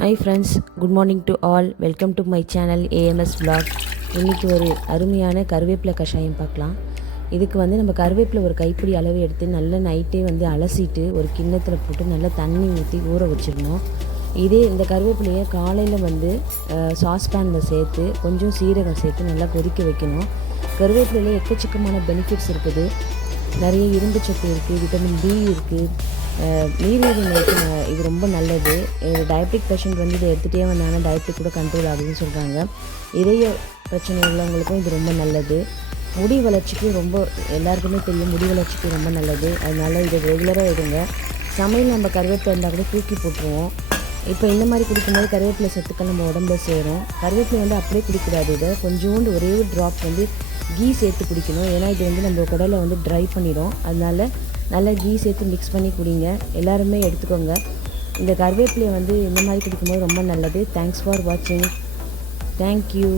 Hi friends good morning to all welcome to my channel AMS blog இன்றைக்கி ஒரு அருமையான கருவேப்பிலை கஷாயம் பார்க்கலாம். இதுக்கு வந்து நம்ம கருவேப்பிலை ஒரு கைப்பிடி அளவு எடுத்து நல்லா நைட்டே வந்து அலசிட்டு ஒரு கிண்ணத்தில் போட்டு நல்லா தண்ணி ஊற்றி ஊற வச்சிடணும். இதே இந்த கருவேப்பிலையை காலையில் வந்து சாஸ்பேனில் சேர்த்து கொஞ்சம் சீரகம் சேர்த்து நல்லா கொதிக்க வைக்கணும். கருவேப்பிலையில் எக்கச்சக்கமான பெனிஃபிட்ஸ் இருக்குது. நிறைய இரும்பு சத்து இருக்குது விட்டமின் டி இருக்குது நீரிழிவுக்கு இது ரொம்ப நல்லது. டயபெட்டிக் பேஷண்ட் வந்து இதை எடுத்துகிட்டே வந்தாங்கன்னா டயபெட்டிக் கூட கண்ட்ரோல் ஆகுதுன்னு சொல்கிறாங்க இதய பிரச்சனை உள்ளவங்களுக்கும் இது ரொம்ப நல்லது. முடி வளர்ச்சிக்கு ரொம்ப எல்லாருக்குமே தெரியும் முடி வளர்ச்சிக்கு ரொம்ப நல்லது. அதனால இதை ரெகுலராக எடுங்க. சமையல் நம்ம கருவேப்பிலை இருந்தால் கூட தூக்கி போட்டுருவோம். இப்போ இந்த மாதிரி குடிக்கும்போது கருவேப்பிலை சத்துக்கள் நம்ம உடம்புல சேரும். கருவேப்பிலை வந்து அப்படியே குடிக்கூடாது இதை. கொஞ்சோண்டு ஒரே ஒரு ட்ராப் வந்து கீ சேர்த்து குடிக்கணும். ஏன்னா இது வந்து நம்ம குடலை வந்து ட்ரை பண்ணிடும். அதனால நல்லா கீ சேர்த்து மிக்ஸ் பண்ணி குடிங்க. எல்லாருமே எடுத்துக்கோங்க. இந்த கருவேப்பிலையை வந்து இந்த மாதிரி குடிக்கும்போது ரொம்ப நல்லது. தேங்க்ஸ் ஃபார் வாட்சிங் தேங்க்யூ